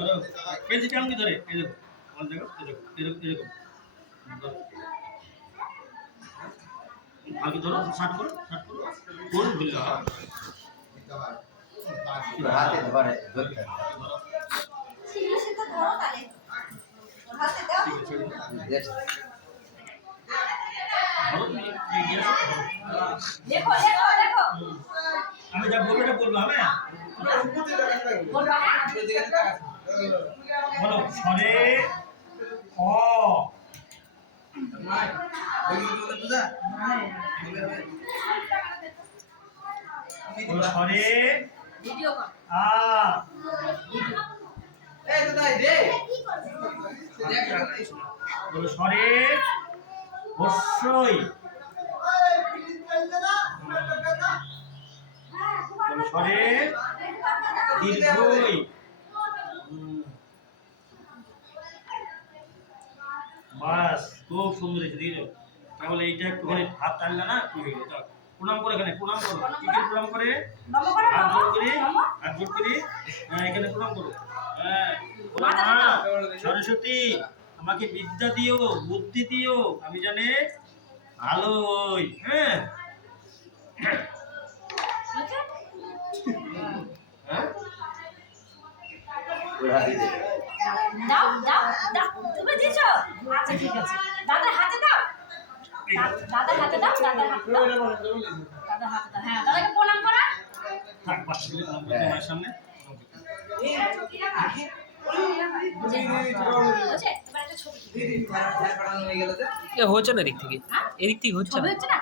ধরো পেন্সিল কেমন ধরে এই দেখো আমার দেখো এরকম এরকম আগে ধরো শার্ট করো কোন ভুল না হাতে ধরে ধরতে সিরিয়াসলি তো ধরো তাহলে হাতে দাও দেখো দেখো দেখো আমি যা বলবো এটা বলবো হ্যাঁ বলো সরে অ বলো সরে ভিডিও কর আ এই তো তাই দে বলো সরে হর্ষই বলো সরে দীর্ঘই বাস খুব সুন্দর হয়েছে দেখো তাহলে এইটা একটুখানি হাত টানলে না কি হয়ে গেল প্রণাম করে এখানে প্রণাম করো কি করে প্রণাম করে নমো করে হাত জোর নমো করে নমো হাত জোর করে হ্যাঁ এখানে প্রণাম করো হ্যাঁ বলো, মা সরস্বতী আমাকে বিদ্যা দিও বুদ্ধি দিও আমি জানে ভালো হই হ্যাঁ আচ্ছা হ্যাঁ ওরা দিতে দাও দাও দাও তুমি দিছো আচ্ছা ঠিক আছে দাদার হাতে দাও দাদার হাতে দাও দাদার হাতে দাও দাদার হাতে দাও হ্যাঁ দাদাকে প্রণাম করা থাক পাশে গেলে প্রণাম করতে মায়ের সামনে বুঝে এবার একটা ছবি পাঠানো হয়ে গেল এ হচ্ছে না এদিক থেকে হ্যাঁ এদিক থেকে হচ্ছে ছবি না হচ্ছে না